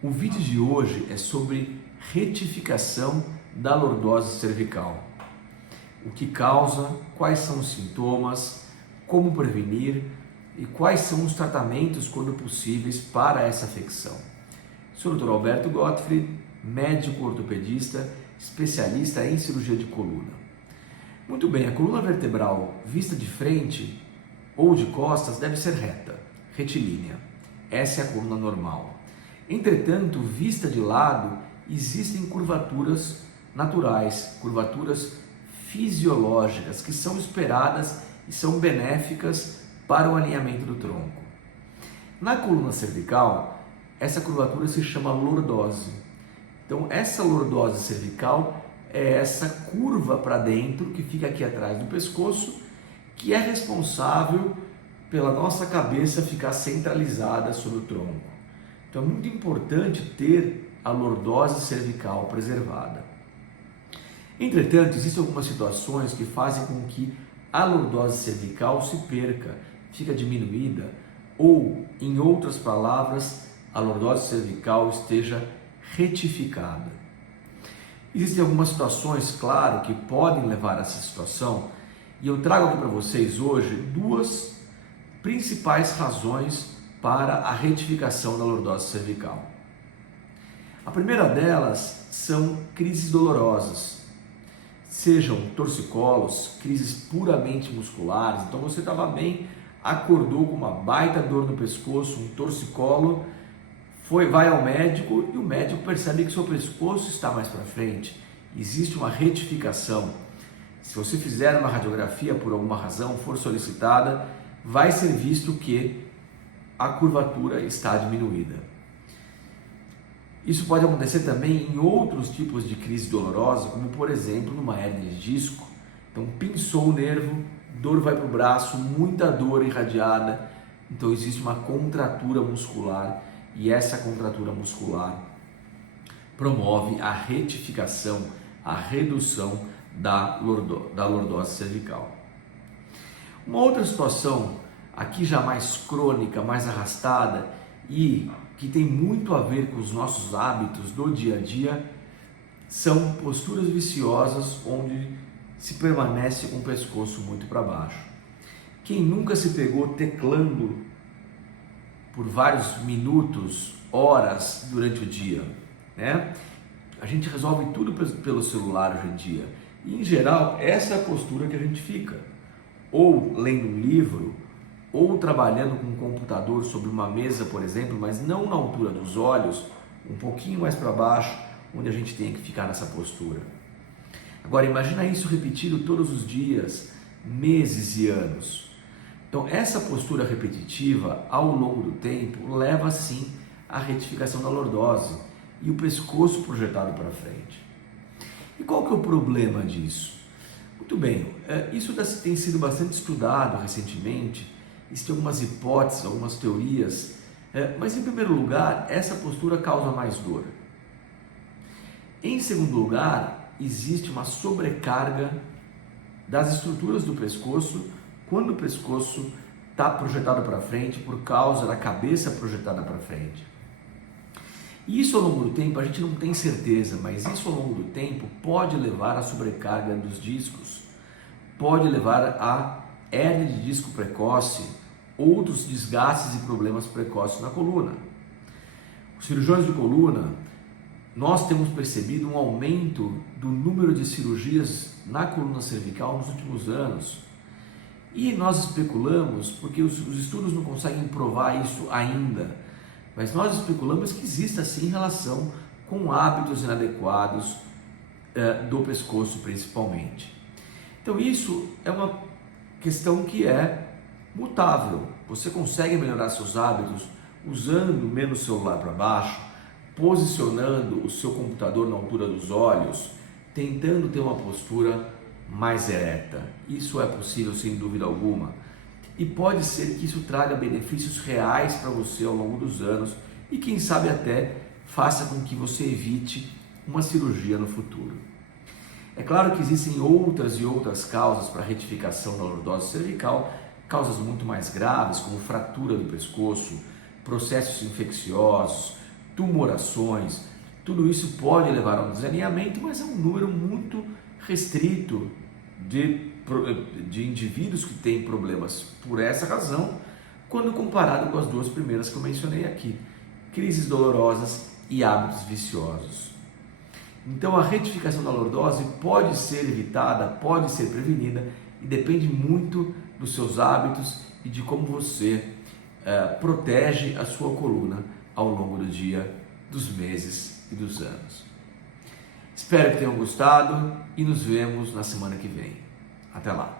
O vídeo de hoje é sobre retificação da lordose cervical. O que causa, quais são os sintomas, como prevenir e quais são os tratamentos, quando possíveis, para essa afecção. Sou o Dr. Alberto Gottfried, médico ortopedista, especialista em cirurgia de coluna. Muito bem, a coluna vertebral vista de frente ou de costas deve ser reta, retilínea. Essa é a coluna normal. Entretanto, vista de lado, existem curvaturas naturais, curvaturas fisiológicas que são esperadas e são benéficas para o alinhamento do tronco. Na coluna cervical, essa curvatura se chama lordose. Então, essa lordose cervical é essa curva para dentro que fica aqui atrás do pescoço, que é responsável pela nossa cabeça ficar centralizada sobre o tronco. Então é muito importante ter a lordose cervical preservada. Entretanto, existem algumas situações que fazem com que a lordose cervical se perca, fica diminuída, ou, em outras palavras, a lordose cervical esteja retificada. Existem algumas situações, claro, que podem levar a essa situação, e eu trago aqui para vocês hoje duas principais razões para a retificação da lordose cervical. A primeira delas são crises dolorosas, sejam torcicolos, crises puramente musculares. Então você estava bem, acordou com uma baita dor no pescoço, um torcicolo, vai ao médico e o médico percebe que seu pescoço está mais para frente. Existe uma retificação. Se você fizer uma radiografia por alguma razão, for solicitada, vai ser visto que a curvatura está diminuída. Isso pode acontecer também em outros tipos de crise dolorosa, como por exemplo numa hérnia de disco. Então pinçou o nervo, dor vai para o braço, muita dor irradiada, então existe uma contratura muscular e essa contratura muscular promove a retificação, a redução da lordose cervical. Uma outra situação, aqui já mais crônica, mais arrastada e que tem muito a ver com os nossos hábitos do dia a dia, são posturas viciosas onde se permanece com o pescoço muito para baixo. Quem nunca se pegou teclando por vários minutos, horas durante o dia, né? A gente resolve tudo pelo celular hoje em dia e, em geral, essa é a postura que a gente fica, ou lendo um livro, ou trabalhando com um computador sobre uma mesa, por exemplo, mas não na altura dos olhos, um pouquinho mais para baixo, onde a gente tem que ficar nessa postura. Agora, imagina isso repetido todos os dias, meses e anos. Então, essa postura repetitiva, ao longo do tempo, leva sim à retificação da lordose e o pescoço projetado para frente. E qual que é o problema disso? Muito bem, isso tem sido bastante estudado recentemente. Existem algumas hipóteses, algumas teorias, mas em primeiro lugar, essa postura causa mais dor. Em segundo lugar, existe uma sobrecarga das estruturas do pescoço quando o pescoço está projetado para frente por causa da cabeça projetada para frente. E isso ao longo do tempo, a gente não tem certeza, mas isso ao longo do tempo pode levar à sobrecarga dos discos, pode levar a hérnia de disco precoce, outros desgastes e problemas precoces na coluna. Os cirurgiões de coluna, nós temos percebido um aumento do número de cirurgias na coluna cervical nos últimos anos. E nós especulamos, porque os estudos não conseguem provar isso ainda, mas nós especulamos que existe sim relação com hábitos inadequados do pescoço principalmente. Então isso é uma questão que é mutável. Você consegue melhorar seus hábitos usando menos celular para baixo, posicionando o seu computador na altura dos olhos, tentando ter uma postura mais ereta. Isso é possível sem dúvida alguma. E pode ser que isso traga benefícios reais para você ao longo dos anos e quem sabe até faça com que você evite uma cirurgia no futuro. É claro que existem outras causas para a retificação da lordose cervical, causas muito mais graves, como fratura do pescoço, processos infecciosos, tumorações, tudo isso pode levar a um desalinhamento, mas é um número muito restrito de indivíduos que têm problemas por essa razão, quando comparado com as duas primeiras que eu mencionei aqui, crises dolorosas e hábitos viciosos. Então a retificação da lordose pode ser evitada, pode ser prevenida e depende muito dos seus hábitos e de como você protege a sua coluna ao longo do dia, dos meses e dos anos. Espero que tenham gostado e nos vemos na semana que vem. Até lá!